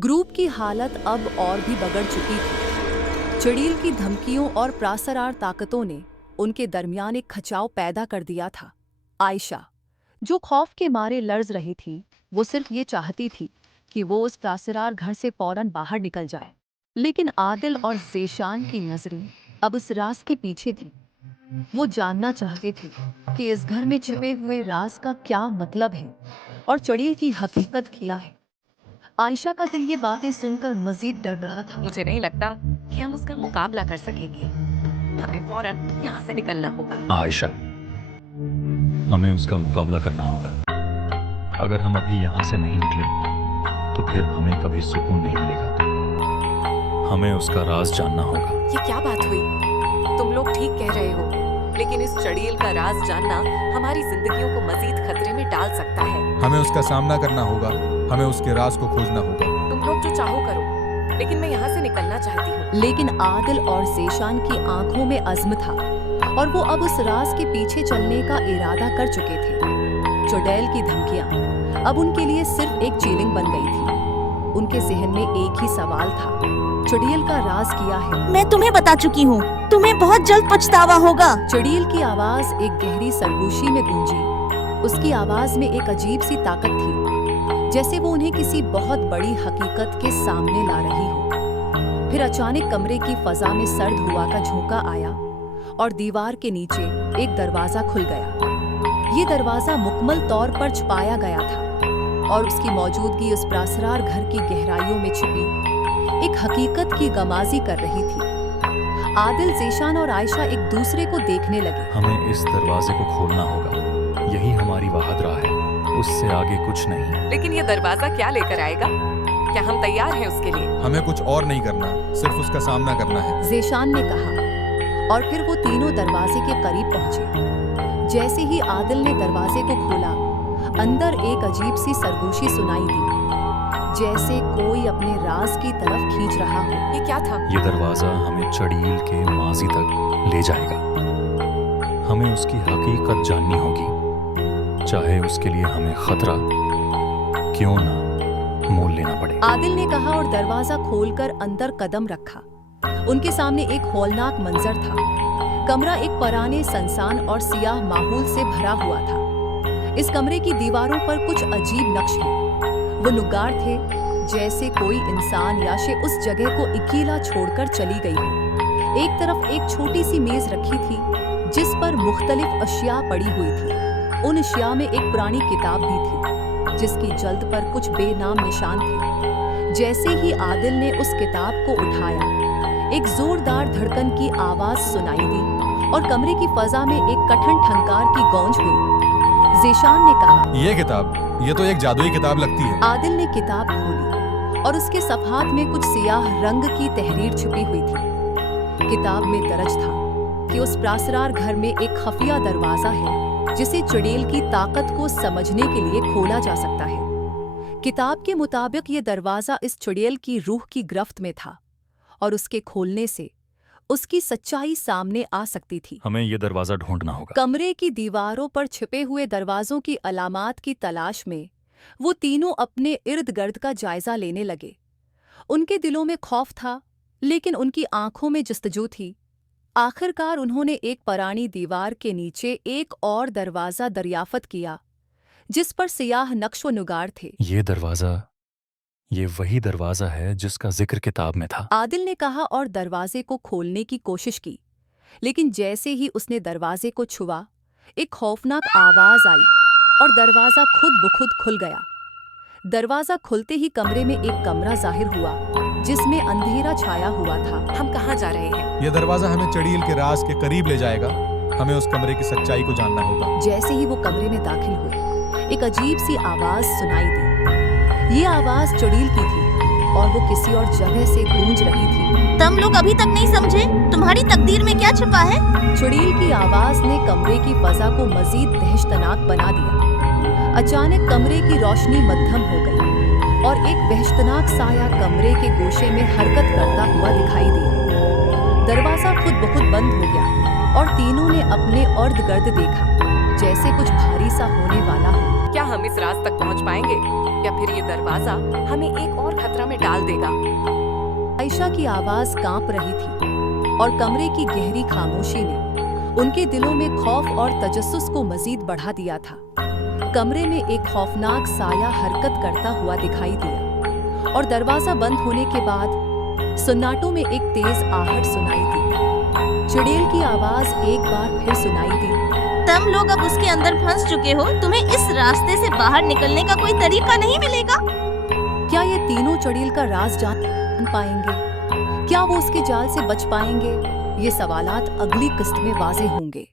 Group की हालत अब और भी बिगड़ चुकी थी। चुड़ैल की धमकियों और प्रासरार ताकतों ने उनके दरमियान एक खचाव पैदा कर दिया था। आयशा, जो खौफ के मारे लर्ज रही थी, वो सिर्फ ये चाहती थी कि वो उस प्रासरार घर से फौरन बाहर निकल जाए। लेकिन आदिल और ज़ेशान की नजरें अब उस राज के पीछे थी। वो जानना चाहते थे कि इस घर में छिपे हुए राज का क्या मतलब है और चुड़ैल की हकीकत क्या है। आयशा का दिल ये बातें सुनकर मजीद डर रहा था। मुझे नहीं लगता कि हम उसका मुकाबला कर सकेंगे। हमें फौरन यहाँ से निकलना होगा। आयशा, हमें उसका मुकाबला करना होगा। अगर हम अभी यहाँ से नहीं निकले तो फिर हमें कभी सुकून नहीं मिलेगा। हमें उसका राज जानना होगा। ये क्या बात हुई? तुम लोग ठीक कह रहे हो, लेकिन इस चुड़ैल का राज जानना हमारी जिंदगियों को मजीद खतरे में डाल सकता है। हमें उसका सामना करना होगा। हमें उसके राज को खोजना होगा। तुम लोग जो चाहो करो, लेकिन मैं यहाँ से निकलना चाहती हूँ। लेकिन आदिल और ज़ेशान की आंखों में अज़्म था और वो अब उस राज के पीछे चलने का इरादा कर चुके थे। चुड़ैल की धमकियां अब उनके लिए सिर्फ एक चैलेंज बन गई थी। उनके जहन में एक ही सवाल था, चुड़ैल का राज क्या है? मैं तुम्हें बता चुकी हूँ, तुम्हें बहुत जल्द पछतावा होगा। चुड़ैल की आवाज एक गहरी सरगोशी में गूंजी। उसकी आवाज में एक अजीब सी ताकत थी, जैसे वो उन्हें किसी बहुत बड़ी हकीकत के सामने ला रही हो। फिर अचानक कमरे की फजा में सर्द हवा का झोंका आया और दीवार के नीचे एक दरवाजा खुल गया। ये दरवाजा मुकम्मल तौर पर छुपाया गया था और उसकी मौजूदगी उस प्रासरार घर की गहराइयों में छिपी एक हकीकत की गमाजी कर रही थी। आदिल, ज़ेशान और आयशा एक दूसरे को देखने लगे। हमें इस दरवाजे को खोलना होगा। यही हमारी वाहद राह है, उससे आगे कुछ नहीं। लेकिन ये दरवाजा क्या लेकर आएगा? क्या हम तैयार हैं उसके लिए? हमें कुछ और नहीं करना, सिर्फ उसका सामना करना है। ज़ेशान ने कहा और फिर वो तीनों दरवाजे के करीब पहुंचे। जैसे ही आदिल ने दरवाजे को खोला, अंदर एक अजीब सी सरगोशी सुनाई दी, जैसे कोई अपने राज की तरफ खींच रहा हो। ये क्या था? ये दरवाजा हमें चुड़ैल के माजी तक ले जाएगा। हमें उसकी हकीकत जाननी होगी, चाहे उसके लिए हमें खतरा क्यों ना मोल लेना पड़े। आदिल ने कहा और दरवाजा खोलकर अंदर कदम रखा। उनके सामने एक हौलनाक मंजर था। कमरा एक पुराने सुनसान और सियाह माहौल से भरा हुआ था। इस कमरे की दीवारों पर कुछ अजीब नक्श हैं। वो नुगार थे, जैसे कोई इंसान या शे उस जगह को अकेला छोड़कर चली गई हो। एक तरफ एक छोटी सी मेज रखी थी, जिस पर मुख्तलिफ अशिया पड़ी हुई थी। उन अशिया में एक पुरानी किताब भी थी, जिसकी जल्द पर कुछ बेनाम निशान थे। जैसे ही आदिल ने उस किताब को उठाया, एक जोरदार धड़कन की आवाज सुनाई दी और कमरे की फजा में एक कठिन ठनकार की गूंज हुई। ज़ेशान ने कहा, ये तो एक जादुई किताब लगती है। आदिल ने किताब खोली और उसके सफ़हात में कुछ सियाह रंग की तहरीर छुपी हुई थी। किताब में दर्ज था कि उस प्रासरार घर में एक खफिया दरवाजा है, जिसे चुड़ैल की ताकत को समझने के लिए खोला जा सकता है। किताब के मुताबिक ये दरवाजा इस चुड़ैल की रूह की गिरफ्त में था और उसके खोलने से उसकी सच्चाई सामने आ सकती थी। हमें ये दरवाजा ढूंढना होगा। कमरे की दीवारों पर छिपे हुए दरवाजों की अलामात की तलाश में वो तीनों अपने इर्द गिर्द का जायजा लेने लगे। उनके दिलों में खौफ था, लेकिन उनकी आंखों में जस्तजू थी। आखिरकार उन्होंने एक पुरानी दीवार के नीचे एक और दरवाजा दरियाफ्त किया, जिस पर सियाह नक्श व नुगार थे। ये वही दरवाजा है जिसका जिक्र किताब में था। आदिल ने कहा और दरवाजे को खोलने की कोशिश की, लेकिन जैसे ही उसने दरवाजे को छुआ, एक खौफनाक आवाज आई और दरवाजा खुद ब खुद खुल गया। दरवाजा खुलते ही कमरे में एक कमरा जाहिर हुआ, जिसमें अंधेरा छाया हुआ था। हम कहाँ जा रहे हैं? यह दरवाजा हमें चुड़ैल के राज के करीब ले जाएगा। हमें उस कमरे की सच्चाई को जानना होगा। जैसे ही वो कमरे में दाखिल हुए, एक अजीब सी आवाज सुनाई दी। ये आवाज चुड़ैल की थी और वो किसी और जगह से गूंज रही थी। तुम लोग अभी तक नहीं समझे तुम्हारी तकदीर में क्या छिपा है? चुड़ैल की आवाज ने कमरे की फजा को मजीद दहशतनाक बना दिया। अचानक कमरे की रोशनी मध्यम हो गई और एक वहशतनाक साया कमरे के गोशे में हरकत करता हुआ दिखाई दिया। दरवाजा खुद ब खुद बंद हो गया और तीनों ने अपने इर्द गिर्द देखा, जैसे कुछ भारी सा होने वाला हो। क्या हम इस राज तक पहुंच पाएंगे? या फिर ये दरवाजा हमें एक और खतरा में डाल देगा। आयशा की आवाज कांप रही थी और कमरे की गहरी खामोशी ने उनके दिलों में खौफ और तजस्सुस को मजीद बढ़ा दिया था। कमरे में एक खौफनाक साया हरकत करता हुआ दिखाई दिया और दरवाजा बंद होने के बाद सन्नाटों में एक तेज आहट सुनाई दी। चुड़ैल की आवाज एक बार फिर सुनाई दी। तुम लोग अब उसके अंदर फंस चुके हो, तुम्हें इस रास्ते से बाहर निकलने का कोई तरीका नहीं मिलेगा। क्या ये तीनों चुड़ैल का राज जान पाएंगे? क्या वो उसके जाल से बच पाएंगे? ये सवालात अगली किस्त में वाज़ेह होंगे।